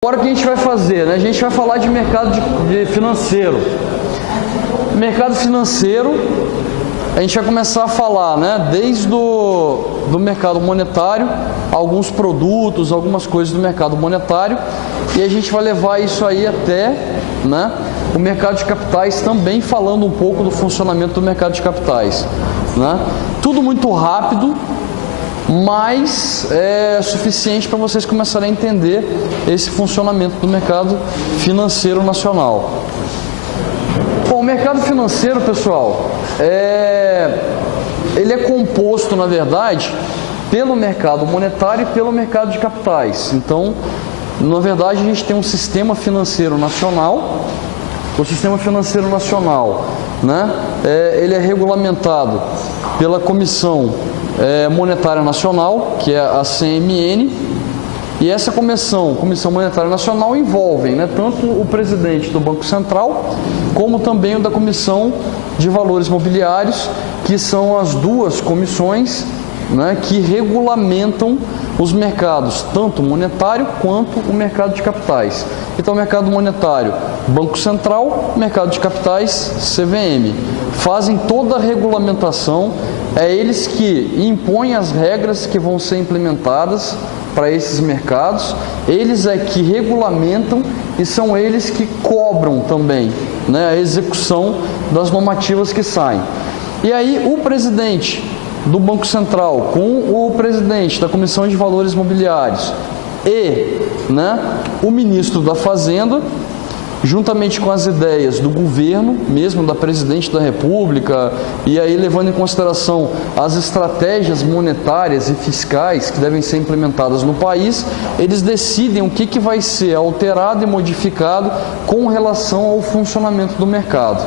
Agora o que a gente vai fazer, né? A gente vai falar de mercado financeiro. Mercado financeiro, a gente vai começar a falar, né? Desde do mercado monetário, alguns produtos, algumas coisas do mercado monetário, e a gente vai levar isso aí até, né, o mercado de capitais, também falando um pouco do funcionamento do mercado de capitais, né? Tudo muito rápido, mas é suficiente para vocês começarem a entender esse funcionamento do mercado financeiro nacional. Bom, o mercado financeiro, pessoal, ele é composto, na verdade, pelo mercado monetário e pelo mercado de capitais. Então, na verdade, a gente tem um sistema financeiro nacional. O sistema financeiro nacional, né, ele é regulamentado pela Comissão Monetária Nacional, que é a CMN, e essa Comissão Monetária Nacional envolve, né, tanto o presidente do Banco Central, como também o da Comissão de Valores Mobiliários, que são as duas comissões, né, que regulamentam os mercados, tanto monetário quanto o mercado de capitais. Então, o mercado monetário, Banco Central, mercado de capitais, CVM. Fazem toda a regulamentação, é eles que impõem as regras que vão ser implementadas para esses mercados, eles é que regulamentam e são eles que cobram também, né, a execução das normativas que saem. E aí, o presidente do Banco Central com o presidente da Comissão de Valores Mobiliários e, né, o ministro da Fazenda, juntamente com as ideias do governo, mesmo da presidente da República, e aí levando em consideração as estratégias monetárias e fiscais que devem ser implementadas no país, eles decidem o que vai ser alterado e modificado com relação ao funcionamento do mercado.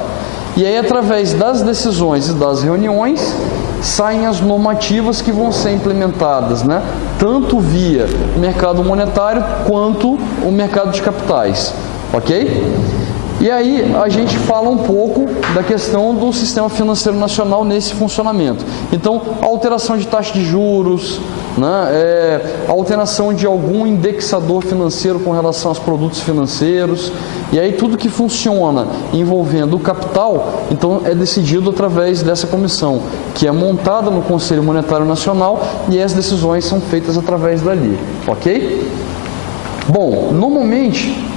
E aí, através das decisões e das reuniões, saem as normativas que vão ser implementadas, né, tanto via mercado monetário quanto o mercado de capitais, ok? E aí a gente fala um pouco da questão do sistema financeiro nacional nesse funcionamento. Então, alteração de taxa de juros, né, alteração de algum indexador financeiro com relação aos produtos financeiros, e aí tudo que funciona envolvendo o capital, então é decidido através dessa comissão, que é montada no Conselho Monetário Nacional, e as decisões são feitas através dali, ok? Bom, normalmente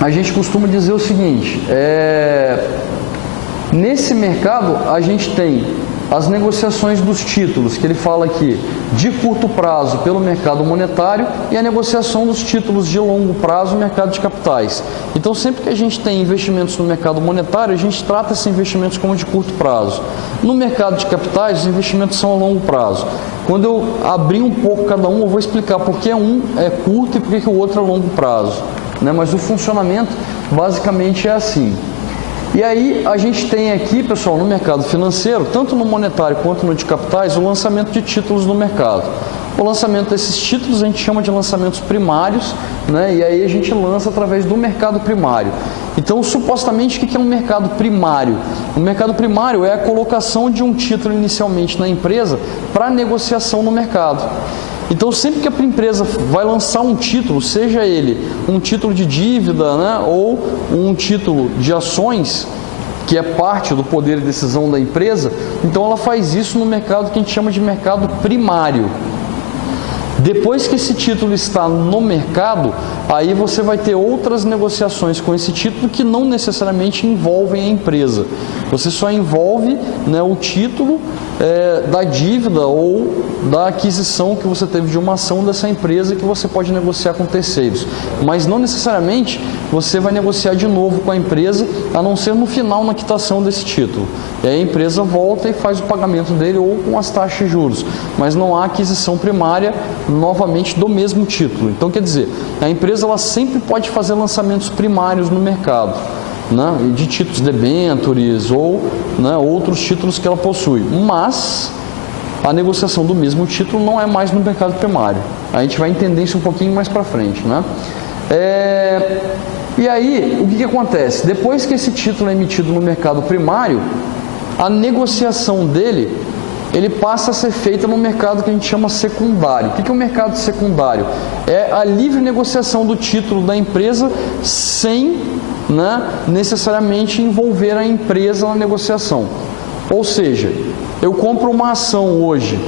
a gente costuma dizer o seguinte, nesse mercado a gente tem as negociações dos títulos, que ele fala aqui, de curto prazo pelo mercado monetário, e a negociação dos títulos de longo prazo no mercado de capitais. Então, sempre que a gente tem investimentos no mercado monetário, a gente trata esses investimentos como de curto prazo. No mercado de capitais, os investimentos são a longo prazo. Quando eu abrir um pouco cada um, eu vou explicar por que um é curto e por que o outro é a longo prazo, né? Mas o funcionamento basicamente é assim. E aí a gente tem aqui, pessoal, no mercado financeiro, tanto no monetário quanto no de capitais, o lançamento de títulos no mercado. O lançamento desses títulos a gente chama de lançamentos primários, né? E aí a gente lança através do mercado primário. Então, supostamente, o que é um mercado primário? O mercado primário é a colocação de um título inicialmente na empresa para negociação no mercado. Então, sempre que a empresa vai lançar um título, seja ele um título de dívida, né, ou um título de ações, que é parte do poder de decisão da empresa, então ela faz isso no mercado que a gente chama de mercado primário. Depois que esse título está no mercado, aí você vai ter outras negociações com esse título que não necessariamente envolvem a empresa. Você só envolve, né, o título da dívida ou da aquisição que você teve de uma ação dessa empresa, que você pode negociar com terceiros. Mas não necessariamente você vai negociar de novo com a empresa, a não ser no final na quitação desse título. E aí a empresa volta e faz o pagamento dele ou com as taxas de juros. Mas não há aquisição primária novamente do mesmo título. Então, quer dizer, a empresa ela sempre pode fazer lançamentos primários no mercado, né, de títulos debêntures ou, né, outros títulos que ela possui. Mas a negociação do mesmo título não é mais no mercado primário. A gente vai entender isso um pouquinho mais para frente, né? E aí, o que acontece? Depois que esse título é emitido no mercado primário, a negociação dele ele passa a ser feito no mercado que a gente chama secundário. O que é o mercado secundário? É a livre negociação do título da empresa sem, né, necessariamente envolver a empresa na negociação. Ou seja, eu compro uma ação hoje,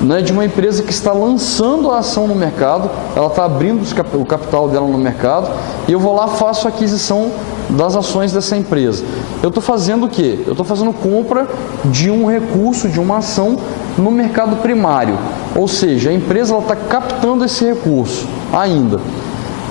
né, de uma empresa que está lançando a ação no mercado, ela está abrindo o capital dela no mercado, e eu vou lá e faço a aquisição das ações dessa empresa. Eu estou fazendo o quê? Eu estou fazendo compra de um recurso, de uma ação no mercado primário. Ou seja, a empresa está captando esse recurso ainda.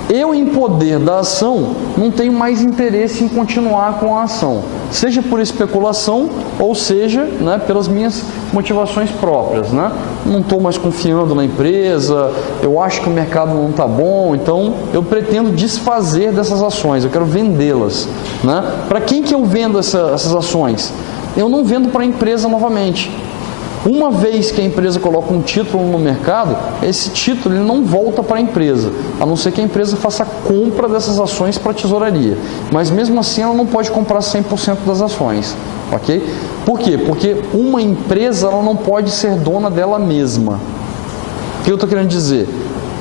Eu, em poder da ação, não tenho mais interesse em continuar com a ação, seja por especulação ou seja, né, pelas minhas motivações próprias, né? Não estou mais confiando na empresa, eu acho que o mercado não está bom, então eu pretendo desfazer dessas ações, eu quero vendê-las, né? Para quem que eu vendo essas ações? Eu não vendo para a empresa novamente. Uma vez que a empresa coloca um título no mercado, esse título ele não volta para a empresa, a não ser que a empresa faça a compra dessas ações para a tesouraria. Mas mesmo assim ela não pode comprar 100% das ações, ok? Por quê? Porque uma empresa ela não pode ser dona dela mesma. O que eu estou querendo dizer?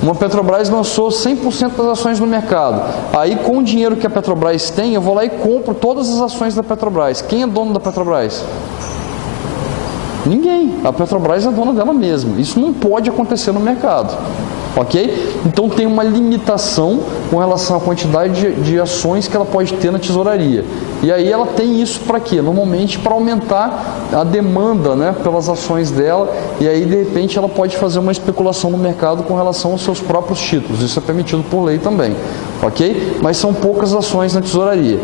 Uma Petrobras lançou 100% das ações no mercado. Aí com o dinheiro que a Petrobras tem, eu vou lá e compro todas as ações da Petrobras. Quem é dono da Petrobras? Ninguém. A Petrobras é dona dela mesma. Isso não pode acontecer no mercado. Ok? Então tem uma limitação com relação à quantidade de ações que ela pode ter na tesouraria. E aí ela tem isso para quê? Normalmente para aumentar a demanda, né, pelas ações dela, e aí de repente ela pode fazer uma especulação no mercado com relação aos seus próprios títulos. Isso é permitido por lei também. Ok? Mas são poucas ações na tesouraria.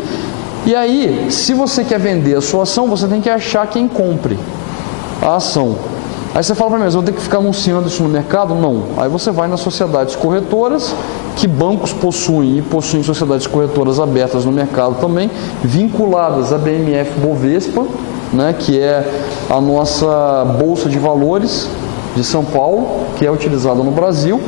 E aí, se você quer vender a sua ação, você tem que achar quem compre a ação. Aí você fala para mim, mas eu vou ter que ficar anunciando isso no mercado? Não. Aí você vai nas sociedades corretoras, que bancos possuem, e possuem sociedades corretoras abertas no mercado também, vinculadas à BMF Bovespa, né, que é a nossa Bolsa de Valores de São Paulo, que é utilizada no Brasil.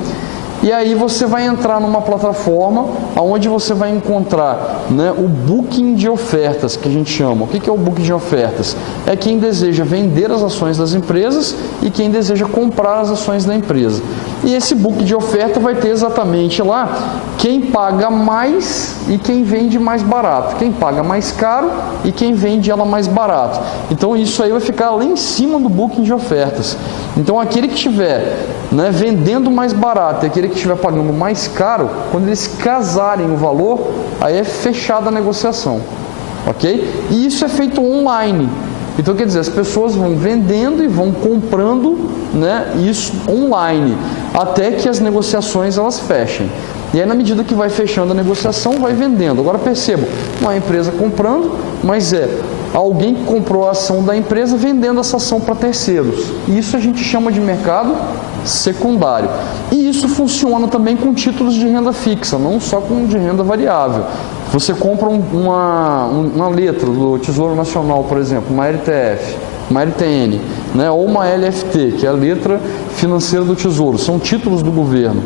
E aí você vai entrar numa plataforma onde você vai encontrar, né, o booking de ofertas, que a gente chama. O que é o booking de ofertas? É quem deseja vender as ações das empresas e quem deseja comprar as ações da empresa. E esse booking de oferta vai ter exatamente lá quem paga mais e quem vende mais barato. Quem paga mais caro e quem vende ela mais barato. Então isso aí vai ficar lá em cima do booking de ofertas. Então aquele que estiver, né, vendendo mais barato e aquele que estiver pagando mais caro, quando eles casarem o valor, aí é fechada a negociação, ok? E isso é feito online. Então quer dizer, as pessoas vão vendendo e vão comprando, né, isso online, até que as negociações elas fechem. E aí na medida que vai fechando a negociação, vai vendendo. Agora percebam, não é a empresa comprando, mas é alguém que comprou a ação da empresa vendendo essa ação para terceiros. Isso a gente chama de mercado secundário. E isso funciona também com títulos de renda fixa, não só com de renda variável. Você compra uma letra do Tesouro Nacional, por exemplo, uma LTF, uma LTN, né, ou uma LFT, que é a letra financeira do Tesouro, são títulos do governo.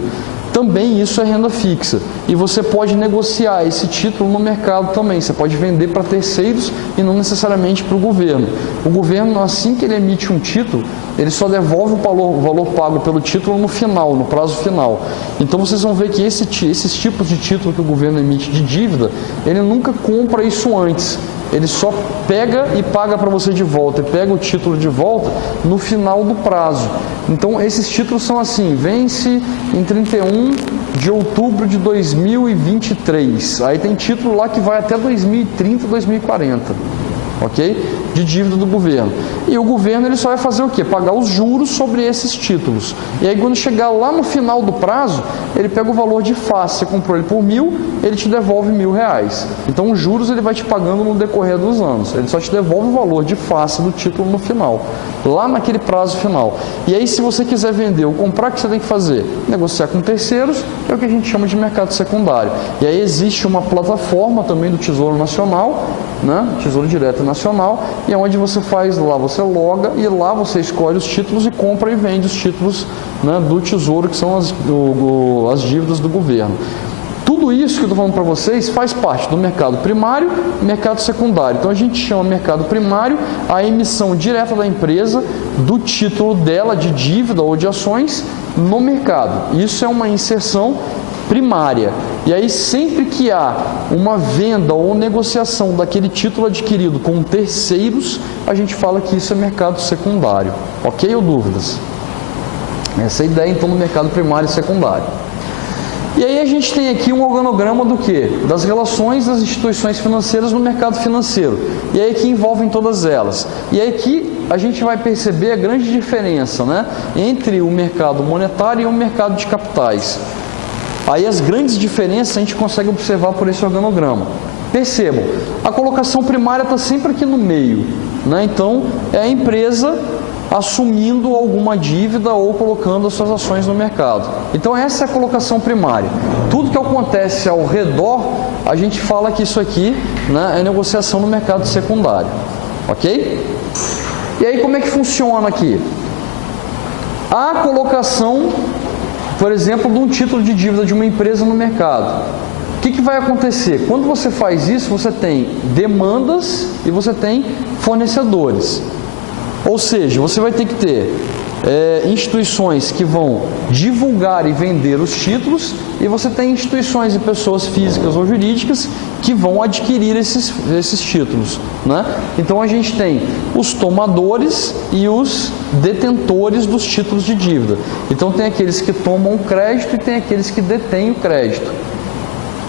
Também isso é renda fixa. E você pode negociar esse título no mercado também. Você pode vender para terceiros e não necessariamente para o governo. O governo, assim que ele emite um título, ele só devolve o valor pago pelo título no final, no prazo final. Então vocês vão ver que esses tipos de título que o governo emite de dívida, ele nunca compra isso antes. Ele só pega e paga para você de volta, e pega o título de volta no final do prazo. Então esses títulos são assim, vence em 31 de outubro de 2023. Aí tem título lá que vai até 2030, 2040. Ok? De dívida do governo. E o governo ele só vai fazer o quê? Pagar os juros sobre esses títulos. E aí quando chegar lá no final do prazo, ele pega o valor de face. Você comprou ele por 1.000, ele te devolve R$1.000. Então os juros ele vai te pagando no decorrer dos anos. Ele só te devolve o valor de face do título no final, lá naquele prazo final. E aí se você quiser vender ou comprar, o que você tem que fazer? Negociar com terceiros, é o que a gente chama de mercado secundário. E aí existe uma plataforma também do Tesouro Nacional, né? Tesouro Direto Nacional, e é onde você faz lá, você loga e lá você escolhe os títulos e compra e vende os títulos, né, do Tesouro, que são as dívidas do governo. Tudo Tudo isso que eu estou falando para vocês faz parte do mercado primário e mercado secundário. Então a gente chama mercado primário a emissão direta da empresa do título dela de dívida ou de ações no mercado. Isso é uma inserção primária. E aí sempre que há uma venda ou negociação daquele título adquirido com terceiros, a gente fala que isso é mercado secundário. Ok ou dúvidas? Essa é a ideia então do mercado primário e secundário. E aí a gente tem aqui um organograma do quê? Das relações das instituições financeiras no mercado financeiro. E aí que envolvem todas elas. E aí que a gente vai perceber a grande diferença, né, entre o mercado monetário e o mercado de capitais. Aí as grandes diferenças a gente consegue observar por esse organograma. Percebam, a colocação primária está sempre aqui no meio, né? Então é a empresa assumindo alguma dívida ou colocando as suas ações no mercado. Então essa é a colocação primária. Tudo que acontece ao redor, a gente fala que isso aqui, né, é negociação no mercado secundário. Ok? E aí como é que funciona aqui? A colocação, por exemplo, de um título de dívida de uma empresa no mercado. O que vai acontecer? Quando você faz isso, você tem demandas e você tem fornecedores. Ou seja, você vai ter que ter instituições que vão divulgar e vender os títulos e você tem instituições e pessoas físicas ou jurídicas que vão adquirir esses títulos, né? Então a gente tem os tomadores e os detentores dos títulos de dívida. Então tem aqueles que tomam o crédito e tem aqueles que detêm o crédito.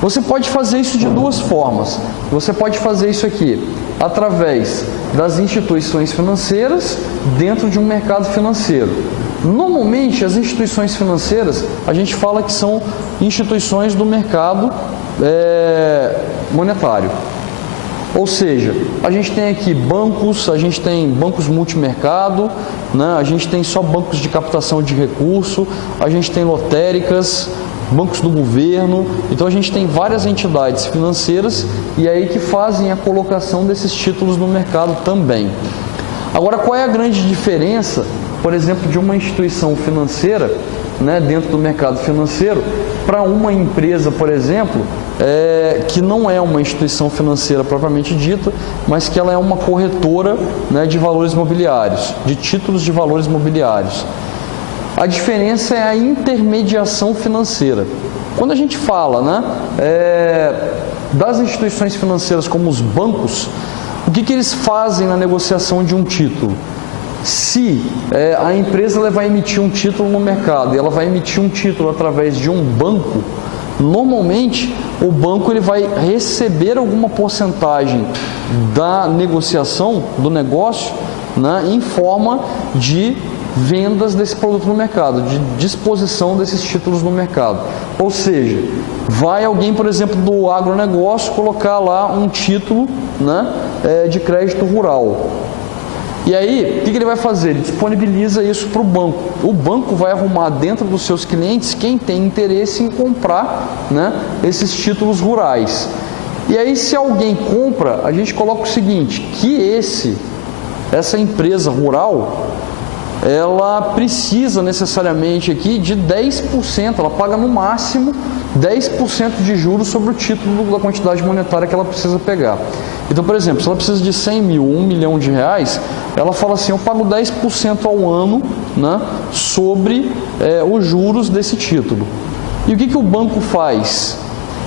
Você pode fazer isso de duas formas. Você pode fazer isso aqui através das instituições financeiras dentro de um mercado financeiro. Normalmente, as instituições financeiras, a gente fala que são instituições do mercado monetário. Ou seja, a gente tem aqui bancos, a gente tem bancos multimercado, né? A gente tem só bancos de captação de recurso, a gente tem lotéricas, bancos do governo. Então a gente tem várias entidades financeiras e aí que fazem a colocação desses títulos no mercado também. Agora, qual é a grande diferença, por exemplo, de uma instituição financeira, né, dentro do mercado financeiro, para uma empresa, por exemplo, que não é uma instituição financeira propriamente dita, mas que ela é uma corretora, né, de valores mobiliários, de títulos de valores mobiliários? A diferença é a intermediação financeira. Quando a gente fala, né, das instituições financeiras como os bancos, o que eles fazem na negociação de um título? Se a empresa ela vai emitir um título no mercado e ela vai emitir um título através de um banco, normalmente o banco ele vai receber alguma porcentagem da negociação, do negócio, né, em forma de vendas desse produto no mercado, de disposição desses títulos no mercado. Ou seja, vai alguém, por exemplo, do agronegócio colocar lá um título, né, de crédito rural. E aí, o que ele vai fazer? Ele disponibiliza isso para o banco. O banco vai arrumar dentro dos seus clientes quem tem interesse em comprar, né, esses títulos rurais. E aí, se alguém compra, a gente coloca o seguinte, que essa empresa rural, ela precisa necessariamente aqui de 10%, ela paga no máximo 10% de juros sobre o título da quantidade monetária que ela precisa pegar. Então, por exemplo, se ela precisa de 100 mil, 1 milhão de reais, ela fala assim, eu pago 10% ao ano, né, sobre os juros desse título. E o que o banco faz?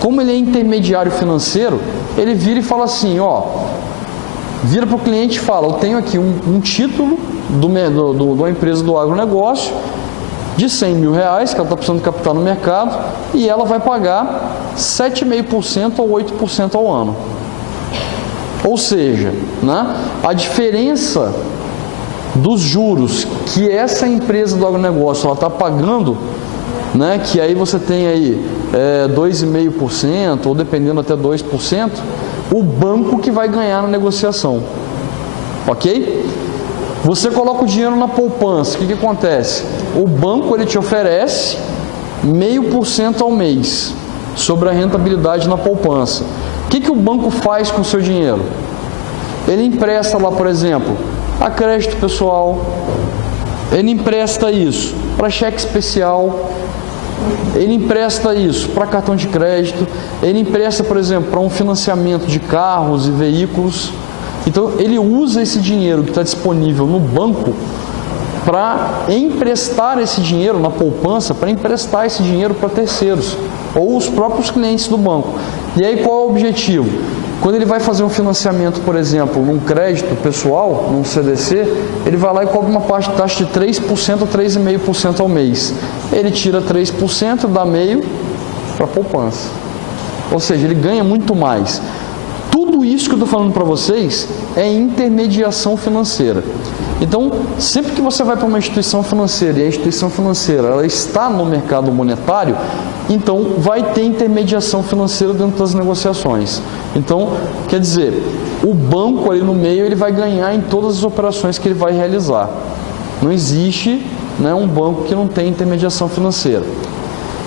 Como ele é intermediário financeiro, ele vira e fala assim, vira para o cliente e fala, eu tenho aqui um título de uma empresa do agronegócio de 100 mil reais, que ela está precisando captar no mercado, e ela vai pagar 7,5% ou 8% ao ano. Ou seja, né, a diferença dos juros que essa empresa do agronegócio está pagando, né, que aí você tem aí 2,5% ou dependendo até 2%, o banco que vai ganhar na negociação. Ok? Você coloca o dinheiro na poupança, o que acontece? O banco ele te oferece 0,5% ao mês sobre a rentabilidade na poupança. O que o banco faz com o seu dinheiro? Ele empresta lá, por exemplo, a crédito pessoal, ele empresta isso para cheque especial, Ele empresta isso para cartão de crédito, ele empresta, por exemplo, para um financiamento de carros e veículos. Então, ele usa esse dinheiro que está disponível no banco para emprestar esse dinheiro na poupança, para emprestar esse dinheiro para terceiros ou os próprios clientes do banco. E aí, qual é o objetivo? Quando ele vai fazer um financiamento, por exemplo, num crédito pessoal, num CDC, ele vai lá e cobra uma taxa de 3% a 3,5% ao mês. Ele tira 3% e dá meio para a poupança. Ou seja, ele ganha muito mais. Tudo isso que eu estou falando para vocês é intermediação financeira. Então, sempre que você vai para uma instituição financeira e a instituição financeira ela está no mercado monetário, então vai ter intermediação financeira dentro das negociações. Então, quer dizer, o banco ali no meio ele vai ganhar em todas as operações que ele vai realizar. Não existe, né, um banco que não tem intermediação financeira.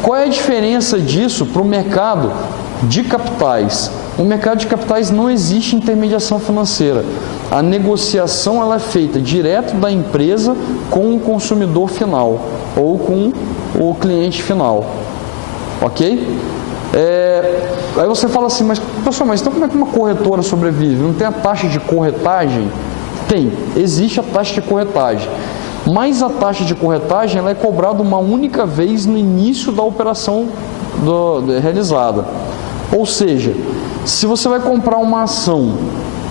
Qual é a diferença disso para o mercado de capitais? No mercado de capitais não existe intermediação financeira. A negociação ela é feita direto da empresa com o consumidor final ou com o cliente final. Ok? Aí você fala assim, mas pessoal, mas então como é que uma corretora sobrevive? Não tem a taxa de corretagem? Tem, existe a taxa de corretagem. Mas a taxa de corretagem ela é cobrada uma única vez no início da operação realizada. Ou seja, se você vai comprar uma ação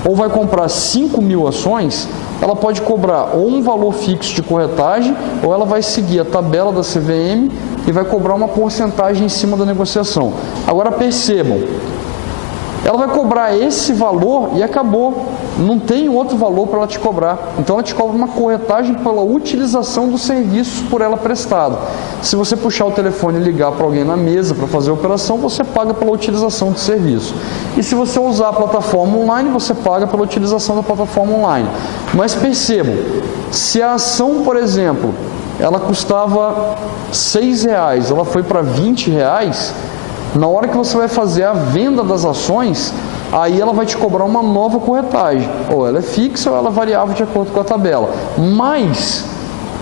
ou vai comprar 5.000 ações, ela pode cobrar ou um valor fixo de corretagem ou ela vai seguir a tabela da CVM e vai cobrar uma porcentagem em cima da negociação. Agora percebam, ela vai cobrar esse valor e acabou. Não tem outro valor para ela te cobrar. Então ela te cobra uma corretagem pela utilização dos serviços por ela prestado. Se você puxar o telefone e ligar para alguém na mesa para fazer a operação, você paga pela utilização do serviço. E se você usar a plataforma online, você paga pela utilização da plataforma online. Mas percebam, se a ação, por exemplo, ela custava R$6, ela foi para R$20, na hora que você vai fazer a venda das ações, aí ela vai te cobrar uma nova corretagem. Ou ela é fixa ou ela é variável de acordo com a tabela. Mas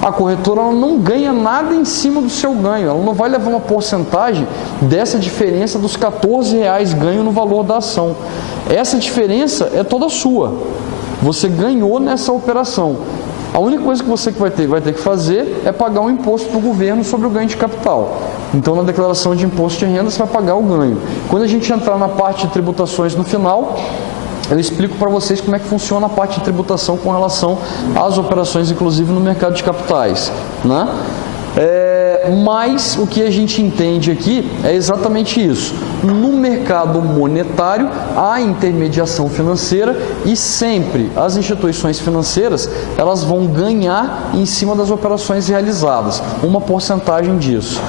a corretora ela não ganha nada em cima do seu ganho. Ela não vai levar uma porcentagem dessa diferença dos R$14 ganho no valor da ação. Essa diferença é toda sua. Você ganhou nessa operação. A única coisa que você vai ter que fazer é pagar um imposto para o governo sobre o ganho de capital. Então, na declaração de imposto de renda, você vai pagar o ganho. Quando a gente entrar na parte de tributações no final, eu explico para vocês como é que funciona a parte de tributação com relação às operações, inclusive no mercado de capitais, né? Mas o que a gente entende aqui é exatamente isso. No mercado monetário, há intermediação financeira e sempre as instituições financeiras elas vão ganhar em cima das operações realizadas, uma porcentagem disso.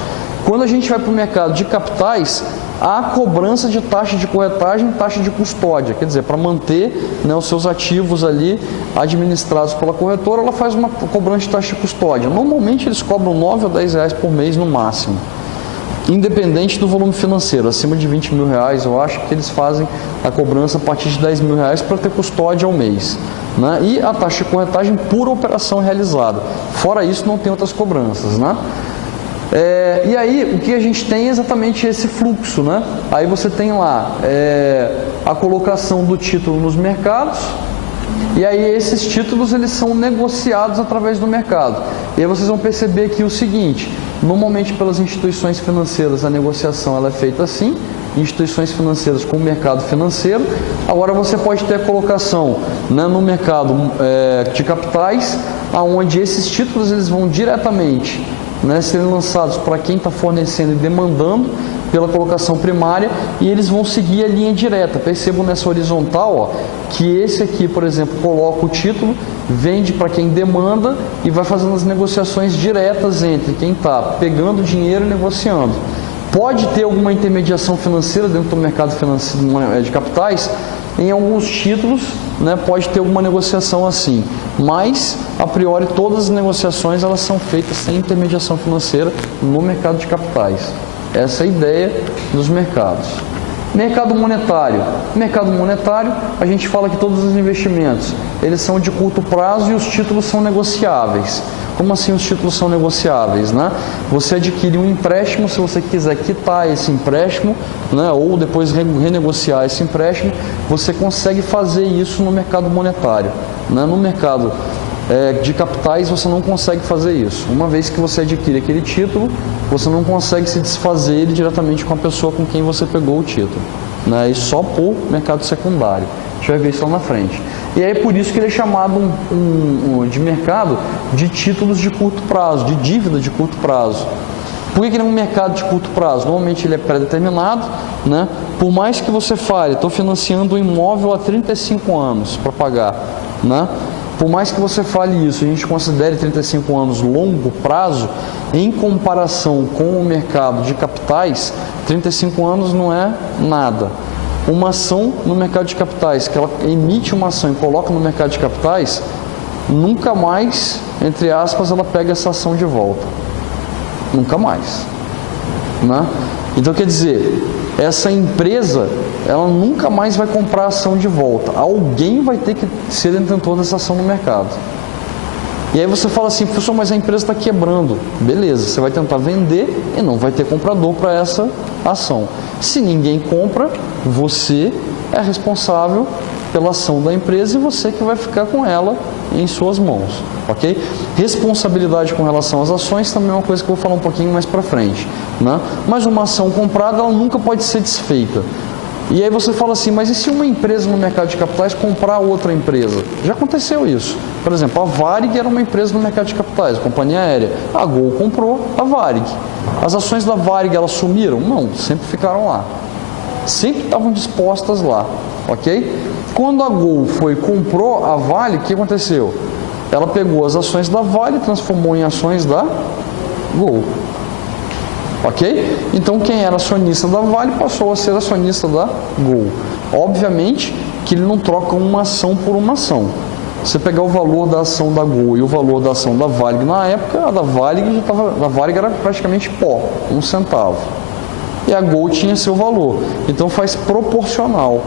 Quando a gente vai para o mercado de capitais, há cobrança de taxa de corretagem e taxa de custódia, quer dizer, para manter, né, os seus ativos ali administrados pela corretora, ela faz uma cobrança de taxa de custódia. Normalmente eles cobram R$9 ou R$10 por mês no máximo, independente do volume financeiro. Acima de R$20.000 eu acho que eles fazem a cobrança a partir de R$10.000 para ter custódia ao mês, né? E a taxa de corretagem por operação realizada. Fora isso não tem outras cobranças, né? E aí o que a gente tem é exatamente esse fluxo, né? Aí você tem lá a colocação do título nos mercados, e aí esses títulos eles são negociados através do mercado. E aí vocês vão perceber aqui o seguinte: normalmente pelas instituições financeiras a negociação ela é feita assim, instituições financeiras com o mercado financeiro. Agora você pode ter a colocação, né, no mercado de capitais, onde esses títulos eles vão diretamente, né, serem lançados para quem está fornecendo e demandando pela colocação primária, e eles vão seguir a linha direta. Percebam nessa horizontal, ó, que esse aqui, por exemplo, coloca o título, vende para quem demanda e vai fazendo as negociações diretas entre quem está pegando dinheiro e negociando. Pode ter alguma intermediação financeira dentro do mercado de capitais, em alguns títulos, né, pode ter alguma negociação assim, mas a priori todas as negociações elas são feitas sem intermediação financeira no mercado de capitais. Essa é a ideia dos mercados. Mercado monetário. Mercado monetário, a gente fala que todos os investimentos eles são de curto prazo e os títulos são negociáveis. Como assim os títulos são negociáveis, né? Você adquire um empréstimo, se você quiser quitar esse empréstimo, né, ou depois renegociar esse empréstimo, você consegue fazer isso no mercado monetário, né? No mercado de capitais você não consegue fazer isso. Uma vez que você adquire aquele título, você não consegue se desfazer ele diretamente com a pessoa com quem você pegou o título, né? E só por mercado secundário. A gente vai ver isso lá na frente. E aí é por isso que ele é chamado de mercado de títulos de curto prazo, de dívida de curto prazo. Por que ele é um mercado de curto prazo? Normalmente ele é pré-determinado, né? Por mais que você fale, estou financiando um imóvel há 35 anos para pagar, né? Por mais que você fale isso, a gente considere 35 anos longo prazo, em comparação com o mercado de capitais, 35 anos não é nada. Uma ação no mercado de capitais, que ela emite uma ação e coloca no mercado de capitais, nunca mais, entre aspas, ela pega essa ação de volta. Nunca mais, né? Então, quer dizer, essa empresa, ela nunca mais vai comprar a ação de volta. Alguém vai ter que ser detentor dessa ação no mercado. E aí você fala assim, professor, mas a empresa está quebrando. Beleza, você vai tentar vender e não vai ter comprador para essa ação. Se ninguém compra, você é responsável pela ação da empresa e você que vai ficar com ela em suas mãos, ok? Responsabilidade com relação às ações também é uma coisa que eu vou falar um pouquinho mais para frente, né? Mas uma ação comprada, ela nunca pode ser desfeita. E aí você fala assim, mas e se uma empresa no mercado de capitais comprar outra empresa? Já aconteceu isso. Por exemplo, a Varig era uma empresa no mercado de capitais, companhia aérea. A Gol comprou a Varig. As ações da Varig, elas sumiram? Não, sempre ficaram lá. Sempre estavam dispostas lá, ok? Quando a Gol comprou a Vale, o que aconteceu? Ela pegou as ações da Vale e transformou em ações da Gol. Ok? Então quem era acionista da Vale passou a ser acionista da Gol. Obviamente que ele não troca uma ação por uma ação. Você pegar o valor da ação da Gol e o valor da ação da Varig na época, a da Varig era praticamente pó, 1 centavo. E a Gol tinha seu valor. Então faz proporcional.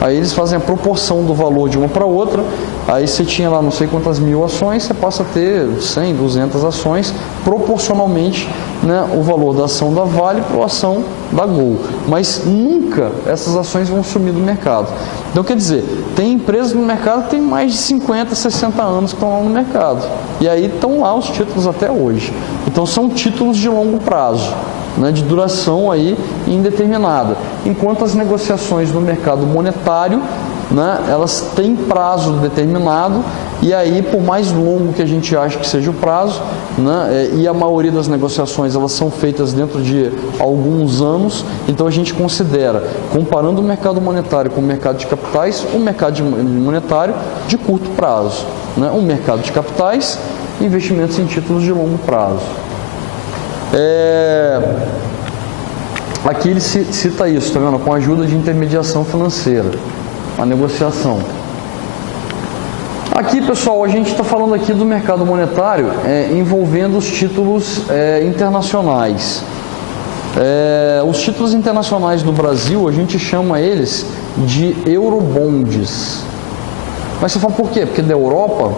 Aí eles fazem a proporção do valor de uma para outra. Aí você tinha lá não sei quantas mil ações, você passa a ter 100, 200 ações, proporcionalmente, né, o valor da ação da Vale para a ação da Gol. Mas nunca essas ações vão sumir do mercado. Então, quer dizer, tem empresas no mercado que tem mais de 50, 60 anos que estão lá no mercado. E aí estão lá os títulos até hoje. Então, são títulos de longo prazo, né, de duração aí indeterminada. Enquanto as negociações no mercado monetário, né, elas têm prazo determinado, e aí, por mais longo que a gente ache que seja o prazo, né, e a maioria das negociações elas são feitas dentro de alguns anos, então a gente considera, comparando o mercado monetário com o mercado de capitais, o mercado monetário de curto prazo, né, o mercado de capitais, investimentos em títulos de longo prazo. Aqui ele cita isso, tá vendo? Com a ajuda de intermediação financeira, a negociação. Aqui, pessoal, a gente está falando aqui do mercado monetário envolvendo os títulos internacionais. Os títulos internacionais do Brasil, a gente chama eles de Eurobonds. Mas você fala por quê? Porque da Europa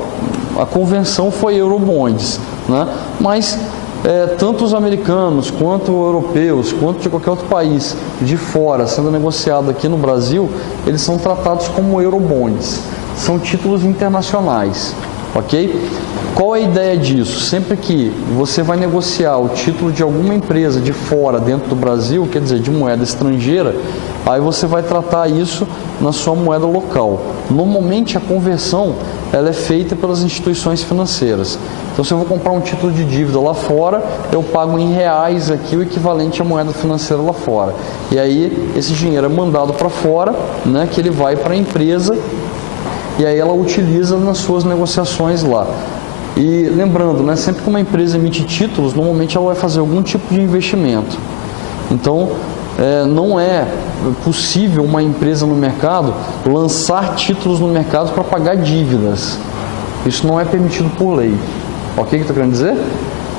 a convenção foi Eurobonds, né? Mas tanto os americanos, quanto europeus, quanto de qualquer outro país de fora sendo negociado aqui no Brasil, eles são tratados como Eurobonds. São títulos internacionais, ok? Qual é a ideia disso? Sempre que você vai negociar o título de alguma empresa de fora dentro do Brasil, quer dizer, de moeda estrangeira, aí você vai tratar isso na sua moeda local. Normalmente a conversão ela é feita pelas instituições financeiras. Então, se eu vou comprar um título de dívida lá fora, eu pago em reais aqui o equivalente à moeda financeira lá fora. E aí esse dinheiro é mandado para fora, né, que ele vai para a empresa e aí ela utiliza nas suas negociações lá. E lembrando, né, sempre que uma empresa emite títulos, normalmente ela vai fazer algum tipo de investimento. Então, não é possível uma empresa no mercado lançar títulos no mercado para pagar dívidas. Isso não é permitido por lei. Ok, o que eu estou querendo dizer?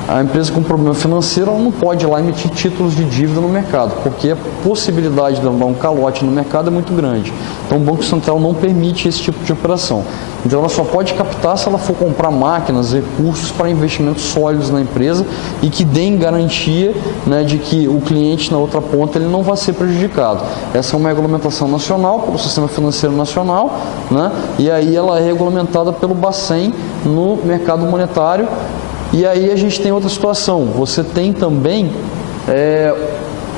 a empresa com problema financeiro ela não pode ir lá emitir títulos de dívida no mercado, porque a possibilidade de dar um calote no mercado é muito grande. Então o Banco Central não permite esse tipo de operação. Então ela só pode captar se ela for comprar máquinas, recursos para investimentos sólidos na empresa e que deem garantia, né, de que o cliente na outra ponta ele não vai ser prejudicado. Essa é uma regulamentação nacional, pelo Sistema Financeiro Nacional, né, e aí ela é regulamentada pelo Bacen no mercado monetário. E aí a gente tem outra situação, você tem também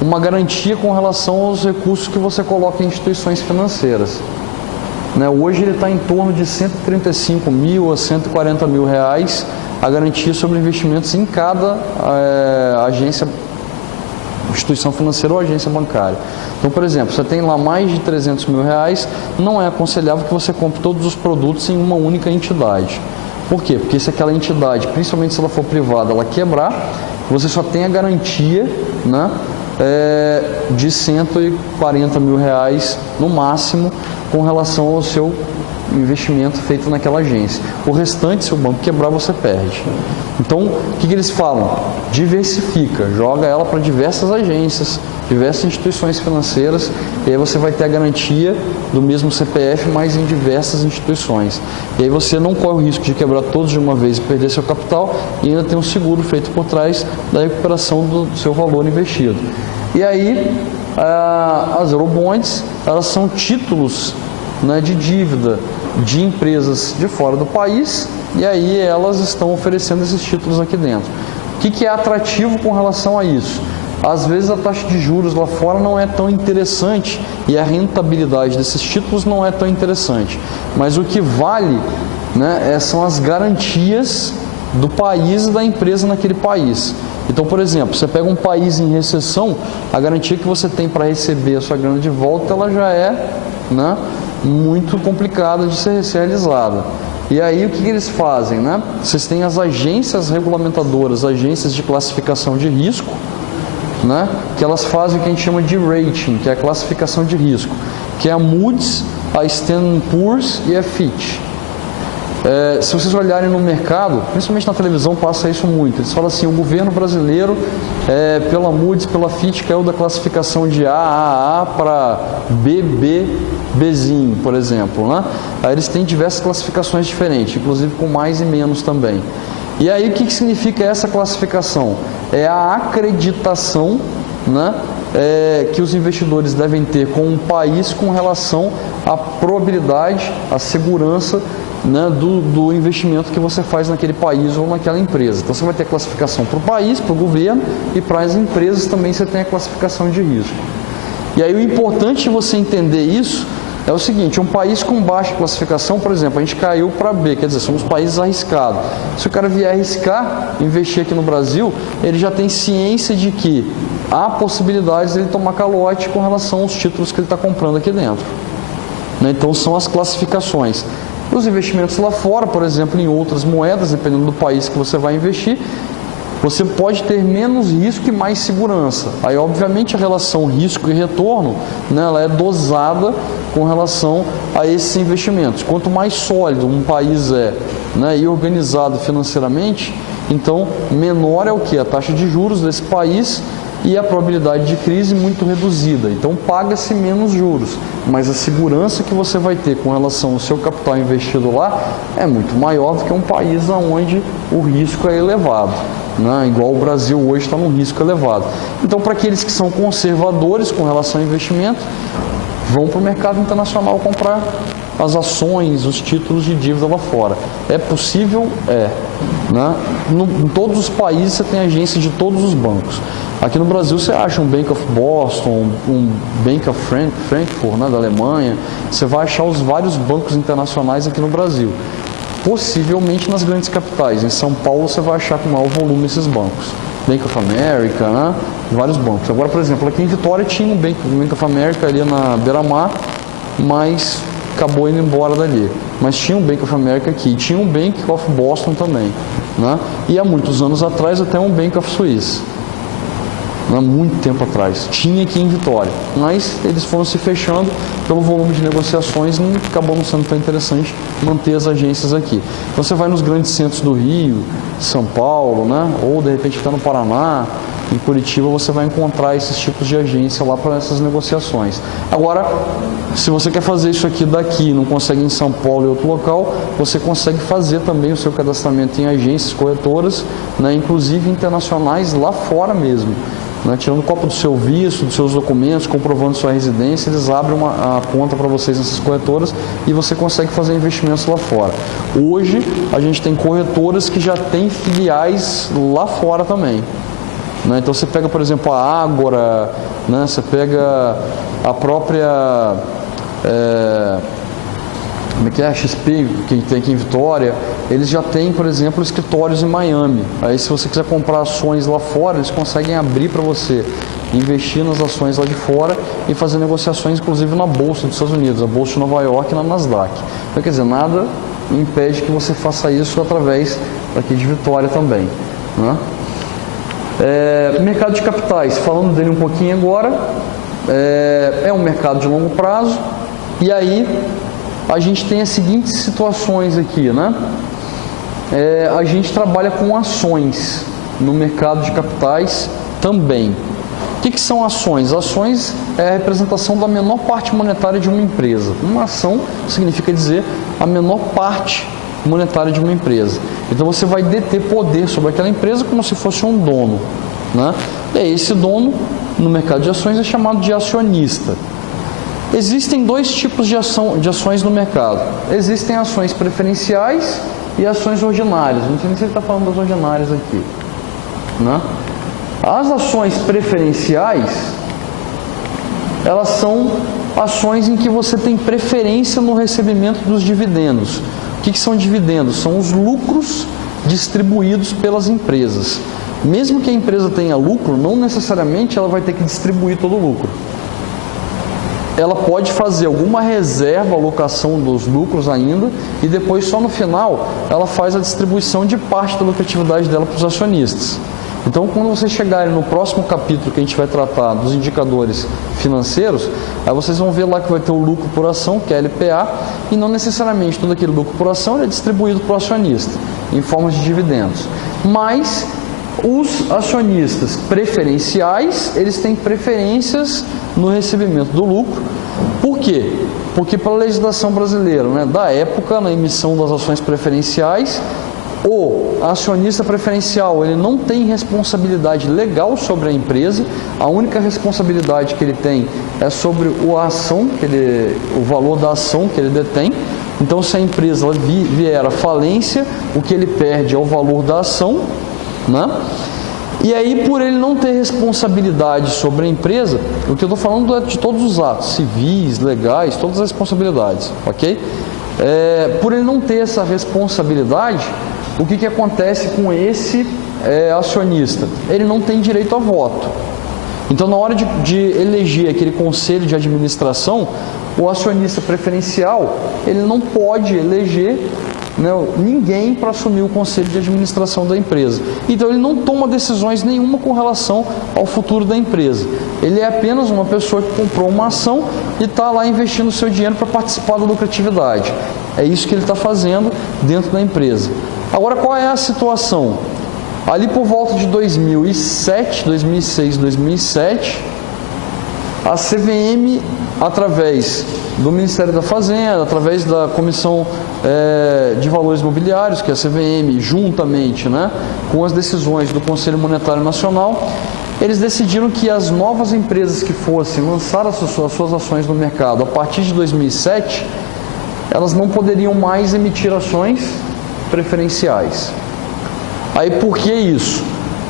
uma garantia com relação aos recursos que você coloca em instituições financeiras. Hoje ele está em torno de 135 mil a 140 mil reais a garantia sobre investimentos em cada instituição financeira ou agência bancária. Então, por exemplo, você tem lá mais de 300 mil reais, não é aconselhável que você compre todos os produtos em uma única entidade. Por quê? Porque se aquela entidade, principalmente se ela for privada, ela quebrar, você só tem a garantia, né, de 140 mil reais no máximo com relação ao seu investimento feito naquela agência. O restante, se o banco quebrar, você perde. Então, o que eles falam? Diversifica, joga ela para diversas agências, diversas instituições financeiras, e aí você vai ter a garantia do mesmo CPF, mas em diversas instituições. E aí você não corre o risco de quebrar todos de uma vez e perder seu capital, e ainda tem um seguro feito por trás da recuperação do seu valor investido. E aí, as Eurobonds, elas são títulos, né, de dívida de empresas de fora do país, e aí elas estão oferecendo esses títulos aqui dentro. O que é atrativo com relação a isso? Às vezes a taxa de juros lá fora não é tão interessante e a rentabilidade desses títulos não é tão interessante, mas o que vale, né, são as garantias do país e da empresa naquele país. Então, por exemplo, você pega um país em recessão, a garantia que você tem para receber a sua grana de volta, ela já é, né, muito complicada de ser realizada. E aí o que eles fazem, né? Vocês têm as agências regulamentadoras, agências de classificação de risco, né, que elas fazem o que a gente chama de rating, que é a classificação de risco, que é a Moody's, a Standard & Poor's e a Fitch. Se vocês olharem no mercado, principalmente na televisão passa isso muito, eles falam assim, o governo brasileiro, pela Moody's, pela Fitch, caiu da classificação de AAA para BBzinho, por exemplo, né? Aí eles têm diversas classificações diferentes, inclusive com mais e menos também. E aí o que significa essa classificação? É a acreditação, né, que os investidores devem ter com um país com relação à probabilidade, à segurança, né, do investimento que você faz naquele país ou naquela empresa. Então você vai ter classificação para o país, para o governo, e para as empresas também você tem a classificação de risco. E aí o importante de você entender isso é o seguinte, um país com baixa classificação, por exemplo, a gente caiu para B, quer dizer, somos países arriscados. Se o cara vier arriscar, investir aqui no Brasil, ele já tem ciência de que há possibilidades de ele tomar calote com relação aos títulos que ele está comprando aqui dentro. Então são as classificações. Os investimentos lá fora, por exemplo, em outras moedas, dependendo do país que você vai investir, você pode ter menos risco e mais segurança. Aí, obviamente, a relação risco e retorno, né, ela é dosada com relação a esses investimentos. Quanto mais sólido um país é, né, e organizado financeiramente, então menor é o que? A taxa de juros desse país e a probabilidade de crise muito reduzida. Então paga-se menos juros, mas a segurança que você vai ter com relação ao seu capital investido lá é muito maior do que um país onde o risco é elevado, né? Igual o Brasil hoje está num risco elevado. Então, para aqueles que são conservadores com relação ao investimento, vão para o mercado internacional comprar as ações, os títulos de dívida lá fora. É possível? É. Né? Em todos os países você tem agência de todos os bancos. Aqui no Brasil você acha um Bank of Boston, um Bank of Frankfurt, né, da Alemanha. Você vai achar os vários bancos internacionais aqui no Brasil. Possivelmente nas grandes capitais. Em São Paulo você vai achar com maior volume esses bancos. Bank of America, né? Vários bancos. Agora, por exemplo, aqui em Vitória tinha um Bank of America ali na Beira-Mar, mas acabou indo embora dali. Mas tinha um Bank of America aqui, tinha um Bank of Boston também, né? E há muitos anos atrás até um Bank of Swiss. há muito tempo atrás. Tinha aqui em Vitória, mas eles foram se fechando pelo volume de negociações, não acabou não sendo tão interessante manter as agências aqui. Então você vai nos grandes centros do Rio, São Paulo, né? Ou de repente até no Paraná, em Curitiba, você vai encontrar esses tipos de agência lá para essas negociações. Agora, se você quer fazer isso aqui daqui, não consegue em São Paulo e outro local, você consegue fazer também o seu cadastramento em agências corretoras, né, inclusive internacionais lá fora mesmo. Né, tirando cópia do seu visto, dos seus documentos, comprovando sua residência, eles abrem a conta para vocês nessas corretoras e você consegue fazer investimentos lá fora. Hoje, a gente tem corretoras que já têm filiais lá fora também. Né? Então você pega, por exemplo, a Ágora, né? Você pega a própria como é que é? A XP, que tem aqui em Vitória, eles já têm, por exemplo, escritórios em Miami. Aí se você quiser comprar ações lá fora, eles conseguem abrir para você, investir nas ações lá de fora e fazer negociações, inclusive na Bolsa dos Estados Unidos, a Bolsa de Nova York e na Nasdaq. Então, quer dizer, nada impede que você faça isso através daqui de Vitória também, né? Mercado de capitais, falando dele um pouquinho agora, é um mercado de longo prazo, e aí a gente tem as seguintes situações aqui, né? A gente trabalha com ações no mercado de capitais também. O que são ações? Ações é a representação da menor parte monetária de uma empresa. Uma ação significa dizer a menor parte monetária de uma empresa. Então você vai deter poder sobre aquela empresa como se fosse um dono, né? E aí esse dono no mercado de ações é chamado de acionista. Existem dois tipos de ações no mercado. Existem ações preferenciais e ações ordinárias. Não sei nem se ele está falando das ordinárias aqui, né? As ações preferenciais, elas são ações em que você tem preferência no recebimento dos dividendos. O que são dividendos? São os lucros distribuídos pelas empresas. Mesmo que a empresa tenha lucro, não necessariamente ela vai ter que distribuir todo o lucro. Ela pode fazer alguma reserva, alocação dos lucros ainda, e depois só no final ela faz a distribuição de parte da lucratividade dela para os acionistas. Então, quando vocês chegarem no próximo capítulo que a gente vai tratar dos indicadores financeiros, aí vocês vão ver lá que vai ter o lucro por ação, que é LPA, e não necessariamente todo aquele lucro por ação é distribuído para o acionista, em forma de dividendos. Mas os acionistas preferenciais, eles têm preferências no recebimento do lucro. Por quê? Porque pela legislação brasileira, né, da época, na emissão das ações preferenciais, o acionista preferencial ele não tem responsabilidade legal sobre a empresa, a única responsabilidade que ele tem é sobre a ação, o valor da ação que ele detém. Então, se a empresa vier à falência, o que ele perde é o valor da ação, né? E aí, por ele não ter responsabilidade sobre a empresa, o que eu estou falando é de todos os atos, civis, legais, todas as responsabilidades, ok? Por ele não ter essa responsabilidade, o que acontece com esse acionista? Ele não tem direito a voto. Então, na hora de eleger aquele conselho de administração, o acionista preferencial, ele não pode eleger ninguém para assumir o conselho de administração da empresa. Então ele não toma decisões nenhuma com relação ao futuro da empresa. Ele é apenas uma pessoa que comprou uma ação e está lá investindo o seu dinheiro para participar da lucratividade. É isso que ele está fazendo dentro da empresa. Agora, qual é a situação? Ali por volta de 2007, 2006, 2007, a CVM, através do Ministério da Fazenda, através da Comissão de Valores Mobiliários, que é a CVM, juntamente, né, com as decisões do Conselho Monetário Nacional, eles decidiram que as novas empresas que fossem lançar as suas ações no mercado a partir de 2007, elas não poderiam mais emitir ações preferenciais. Aí por que isso?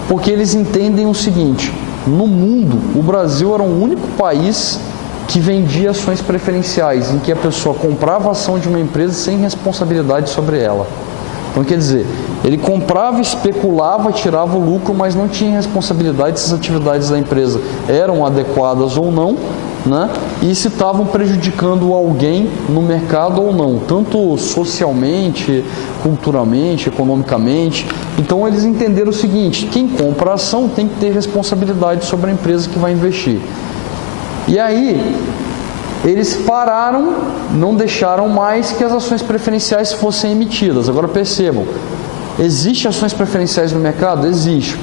Porque eles entendem o seguinte: no mundo, o Brasil era o único país que vendia ações preferenciais, em que a pessoa comprava a ação de uma empresa sem responsabilidade sobre ela. Então, quer dizer, ele comprava, especulava, tirava o lucro, mas não tinha responsabilidade se as atividades da empresa eram adequadas ou não, né? E se estavam prejudicando alguém no mercado ou não, tanto socialmente, culturalmente, economicamente. Então eles entenderam o seguinte: quem compra a ação tem que ter responsabilidade sobre a empresa que vai investir. E aí eles pararam, não deixaram mais que as ações preferenciais fossem emitidas. Agora percebam, existem ações preferenciais no mercado? Existe.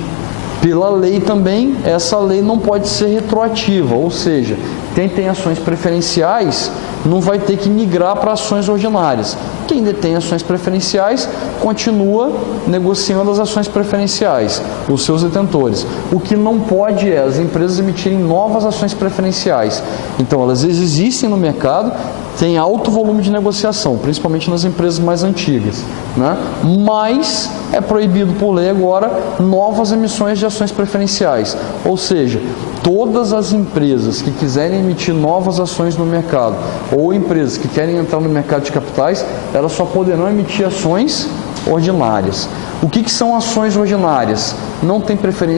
Pela lei também, essa lei não pode ser retroativa, ou seja, quem tem ações preferenciais não vai ter que migrar para ações ordinárias. Quem detém ações preferenciais continua negociando as ações preferenciais, os seus detentores. O que não pode é as empresas emitirem novas ações preferenciais. Então, elas existem no mercado, tem alto volume de negociação, principalmente nas empresas mais antigas, né? Mas é proibido por lei agora novas emissões de ações preferenciais. Ou seja, todas as empresas que quiserem emitir novas ações no mercado ou empresas que querem entrar no mercado de capitais, elas só poderão emitir ações ordinárias. O que são ações ordinárias? Não tem preferência